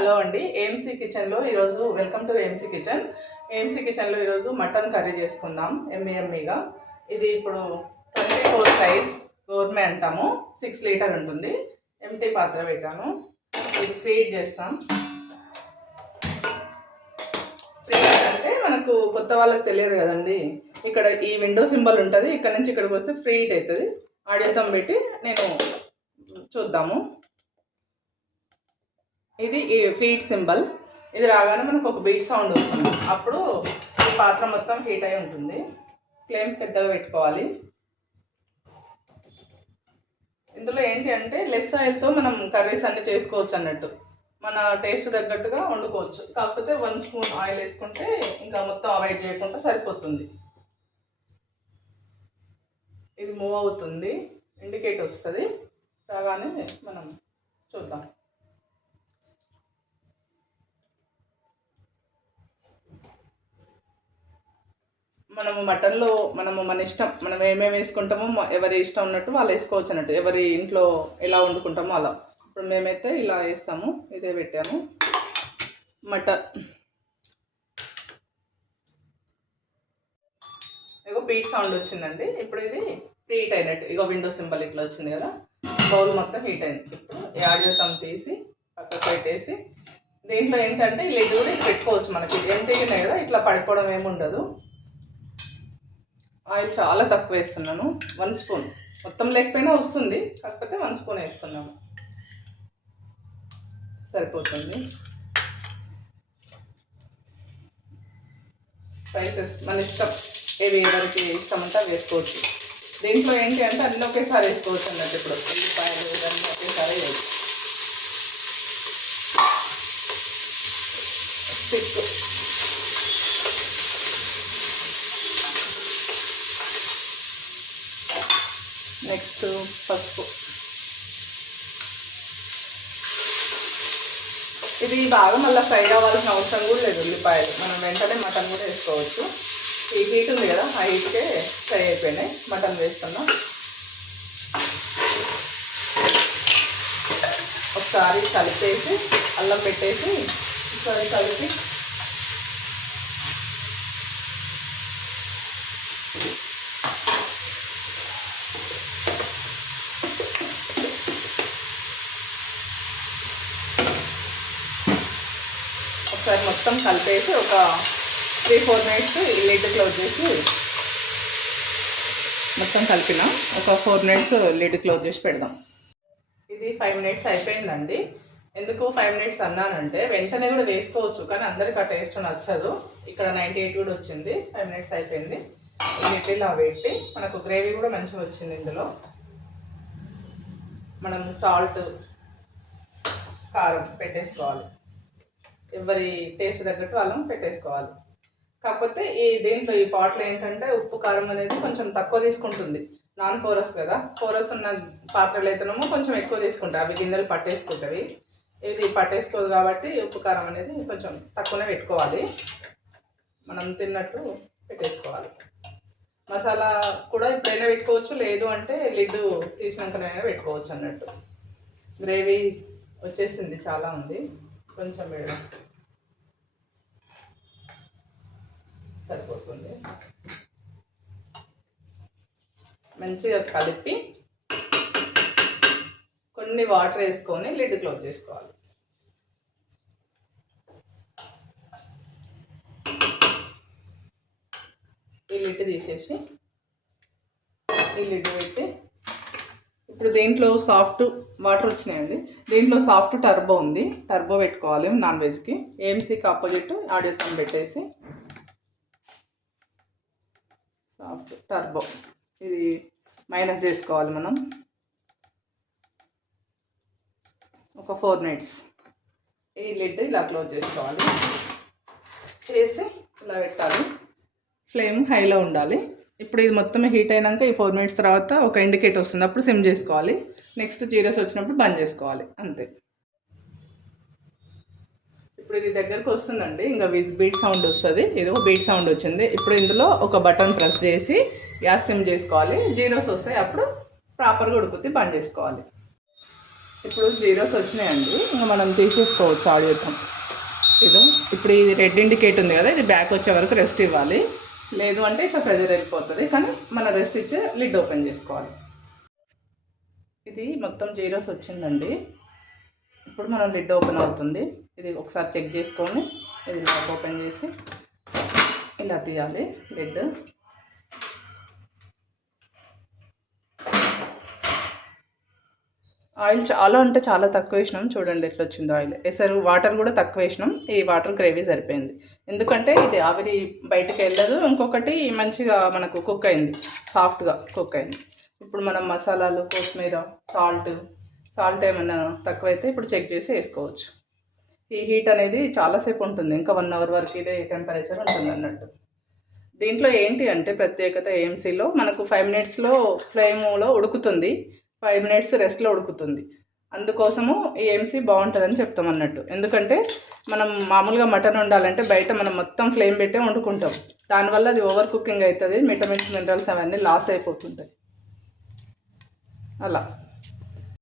Hello అండి. AMC కిచెన్లో ఈరోజు welcome to AMC kitchen. AMC కిచెన్లో ఈరోజు మటన్ కర్రీ చేసుకుందాం ఎమ్మీగా. ఇది ఇప్పుడు 24 సైజ్ గోర్మే అంటాము. 6 లీటర్ ఉంటుంది. ఎంటీ పాత్ర పెట్టాను. ఇది ఫ్రీడ్ చేస్తాం. ఫ్రీడ్ అంటే మనకు కొత్త వాళ్ళకి తెలియదు కదండి. ఇక్కడ ఈ విండో సింబల్ ఉంటుంది. ఇక్కడ నుంచి ఇక్కడికి వస్తే ఫ్రీ హీట్ అవుతుంది. ఆడియోతం పెట్టి నేను చూద్దాము. ఇది ఫ్రీట్ సింబల్. ఇది రాగానే మనకు ఒక బీట్ సౌండ్ వస్తుంది. అప్పుడు ఈ పాత్ర మొత్తం హీట్ అయి ఉంటుంది. ఫ్లేమ్ పెద్దగా పెట్టుకోవాలి. ఇందులో ఏంటి అంటే లెస్ ఆయిల్తో మనం కర్రీస్ అన్నీ చేసుకోవచ్చు అన్నట్టు. మన టేస్ట్ తగ్గట్టుగా వండుకోవచ్చు. కాకపోతే 1 స్పూన్ ఆయిల్ వేసుకుంటే ఇంకా మొత్తం అవాయిడ్ చేయకుండా సరిపోతుంది. ఇది మూవ్ అవుతుంది, ఇండికేట్ వస్తుంది. రాగానే మనం చూద్దాం. మటన్లో మన ఇష్టం, మనం ఏమేమి వేసుకుంటామో ఎవరి ఇష్టం ఉన్నట్టు వాళ్ళు వేసుకోవచ్చు అన్నట్టు. ఎవరి ఇంట్లో ఎలా వండుకుంటామో అలా. ఇప్పుడు మేమైతే ఇలా వేస్తాము. ఇదే పెట్టాము మటన్. ఇగో బీట్ సౌండ్ వచ్చిందండి. ఇప్పుడు ఇది హీట్ అయినట్టు. ఇగో విండో సింబల్ ఇట్లా వచ్చింది కదా. బౌల్ మొత్తం హీట్ అయింది. ఇప్పుడు ఈ ఆడియో తమ్ తీసి పక్కకు పెట్టేసి దీంట్లో ఏంటంటే ఈ లిడ్ కూడా ఇట్లా పెట్టుకోవచ్చు. మనకి ఎంతేనే కదా, ఇట్లా పడిపోవడం ఏమి ఉండదు. ఆయిల్ చాలా తక్కువ వేస్తున్నాను. 1 స్పూన్, మొత్తం లేకపోయినా వస్తుంది, కాకపోతే 1 స్పూన్ వేస్తున్నాను, సరిపోతుంది. స్పైసెస్ మన ఇష్టం, ఏవి ఎవరికి ఇష్టం అంటే అవి వేసుకోవచ్చు. దీంట్లో ఏంటి అంటే అన్నీ ఒకేసారి వేసుకోవచ్చు అన్నట్టు. ఇప్పుడు ఉల్లిపాయలు ఇవన్నీ ఒకేసారి వేయచ్చు. స్టిక్ నెక్స్ట్ పసుపు. ఇది బాగా మళ్ళీ ఫ్రై అవ్వాల్సిన అవసరం కూడా లేదు. ఉల్లిపాయలు మనం వెంటనే మటన్ కూడా వేసుకోవచ్చు. ఈ హీట్ ఉంది కదా, ఆ హీట్కే ఫ్రై అయిపోయినాయి. మటన్ వేస్తున్నాం. ఒకసారి కలిపేసి అల్లం పెట్టేసి ఒకసారి కలిపి ఒకసారి మొత్తం కలిపేసి ఒక 3-4 మినిట్స్ ఈ లిడ్ క్లోజ్ చేసి మొత్తం కలిపిన ఒక 4 మినిట్స్ లిడ్ క్లోజ్ చేసి పెడదాం. ఇది 5 మినిట్స్ అయిపోయిందండి. ఎందుకు 5 మినిట్స్ అన్నానంటే వెంటనే కూడా వేసుకోవచ్చు, కానీ అందరికి ఆ టేస్ట్ నచ్చదు. ఇక్కడ 98 కూడా వచ్చింది. 5 మినిట్స్ అయిపోయింది. లిడ్ ఇలా పెట్టి మనకు గ్రేవీ కూడా మంచిగా వచ్చింది. ఇందులో మనం సాల్ట్, కారం పెట్టేసుకోవాలి. ఎవరి టేస్ట్ తగ్గట్టు వాళ్ళం పెట్టేసుకోవాలి. కాకపోతే దీంట్లో ఈ పాట్లో ఏంటంటే ఉప్పు కారం అనేది కొంచెం తక్కువ తీసుకుంటుంది. నాన్ పోరస్ కదా, పోరస్ ఉన్న పాత్రలు అయితేనేమో కొంచెం ఎక్కువ తీసుకుంటాయి. అవి గిన్నెలు పట్టేసుకుంటుంది. ఇది పట్టేసుకోదు కాబట్టి ఉప్పు కారం అనేది కొంచెం తక్కువనే పెట్టుకోవాలి. మనం తిన్నట్టు పెట్టేసుకోవాలి. మసాలా కూడా ఎప్పుడైనా పెట్టుకోవచ్చు, లేదు అంటే లిడ్ తీసినాకనైనా పెట్టుకోవచ్చు అన్నట్టు. గ్రేవీ వచ్చేసింది, చాలా ఉంది. కొంచెం వేయడం సరిపోతుంది. మంచిగా కలిపి కొన్ని వాటర్ వేసుకొని లిడ్ క్లోజ్ చేసుకోవాలి. ఈ లిడ్ తీసేసి ఈ లిడ్ పెట్టి ఇప్పుడు దీంట్లో సాఫ్ట్ వాటర్ వచ్చినాయండి. దీంట్లో సాఫ్ట్ టర్బో ఉంది. టర్బో పెట్టుకోవాలి నాన్ వెజ్కి. ఏఎంసీకి ఆపోజిట్ ఆడియోతం పెట్టేసి సాఫ్ట్ టర్బో ఇది మైనస్ చేసుకోవాలి మనం. ఒక 4 మినిట్స్ ఈ లిడ్ ఇలా క్లోజ్ చేసుకోవాలి. చేసి ఇలా పెట్టాలి. ఫ్లేమ్ హైలో ఉండాలి. ఇప్పుడు ఇది మొత్తం హీట్ అయినాక ఈ 4 మినిట్స్ తర్వాత ఒక ఇండికేట్ వస్తుంది. అప్పుడు సిమ్ చేసుకోవాలి. నెక్స్ట్ జీరోస్ వచ్చినప్పుడు బంద్ చేసుకోవాలి, అంతే. ఇప్పుడు ఇది దగ్గరకు వస్తుందండి. ఇంకా బీట్ సౌండ్ వస్తుంది. ఇది ఒక బీట్ సౌండ్ వచ్చింది. ఇప్పుడు ఇందులో ఒక బటన్ ప్రెస్ చేసి గ్యాస్ సిమ్ చేసుకోవాలి. జీరోస్ వస్తాయి, అప్పుడు ప్రాపర్గా ఉడుకుతుంది, బంద్ చేసుకోవాలి. ఇప్పుడు జీరోస్ వచ్చినాయండి, ఇంకా మనం తీసేసుకోవచ్చు ఆడియోతం. ఇదో ఇప్పుడు ఇది రెడ్ ఇండికేట్ ఉంది కదా, ఇది బ్యాక్ వచ్చే వరకు రెస్ట్ ఇవ్వాలి. లేదు అంటే ఇట్లా ప్రెజర్ వెళ్ళిపోతుంది, కానీ మనం రెస్ట్ ఇచ్చి లిడ్ ఓపెన్ చేసుకోవాలి. ఇది మొత్తం జీరోస్ వచ్చిందండి. ఇప్పుడు మనం లిడ్ ఓపెన్ అవుతుంది. ఇది ఒకసారి చెక్ చేసుకొని ఇది లాక్ ఓపెన్ చేసి ఇలా తీయాలి లిడ్. ఆయిల్ చాలా అంటే చాలా తక్కువ వేసినాం, చూడండి ఎట్లా వచ్చిందో ఆయిల్. ఎసరు వాటర్ కూడా తక్కువ వేసినాం, ఈ వాటర్ గ్రేవీ సరిపోయింది. ఎందుకంటే ఇది ఆవిరి బయటకు వెళ్ళదు, ఇంకొకటి మంచిగా మనకు కుక్ అయింది, సాఫ్ట్గా కుక్ అయింది. ఇప్పుడు మనం మసాలాలు, కొత్తిమీర, సాల్ట్ ఏమైనా తక్కువైతే ఇప్పుడు చెక్ చేసి వేసుకోవచ్చు. ఈ హీట్ అనేది చాలాసేపు ఉంటుంది, ఇంకా 1 అవర్ వరకు ఇదే టెంపరేచర్ ఉంటుంది అన్నట్టు. దీంట్లో ఏంటి అంటే ప్రత్యేకత, ఏఎంసీలో మనకు 5 మినిట్స్లో ఫ్లేమ్లో ఉడుకుతుంది, 5 మినిట్స్ రెస్ట్లో ఉడుకుతుంది. అందుకోసము ఏఎంసీ బాగుంటుందని చెప్తాం అన్నట్టు. ఎందుకంటే మనం మామూలుగా మటన్ వండాలంటే బయట మనం మొత్తం ఫ్లేమ్ పెట్టే వండుకుంటాం, దానివల్ల అది ఓవర్ కుకింగ్ అవుతుంది, విటమిన్స్ మినరల్స్ అవన్నీ లాస్ అయిపోతుంటాయి అలా.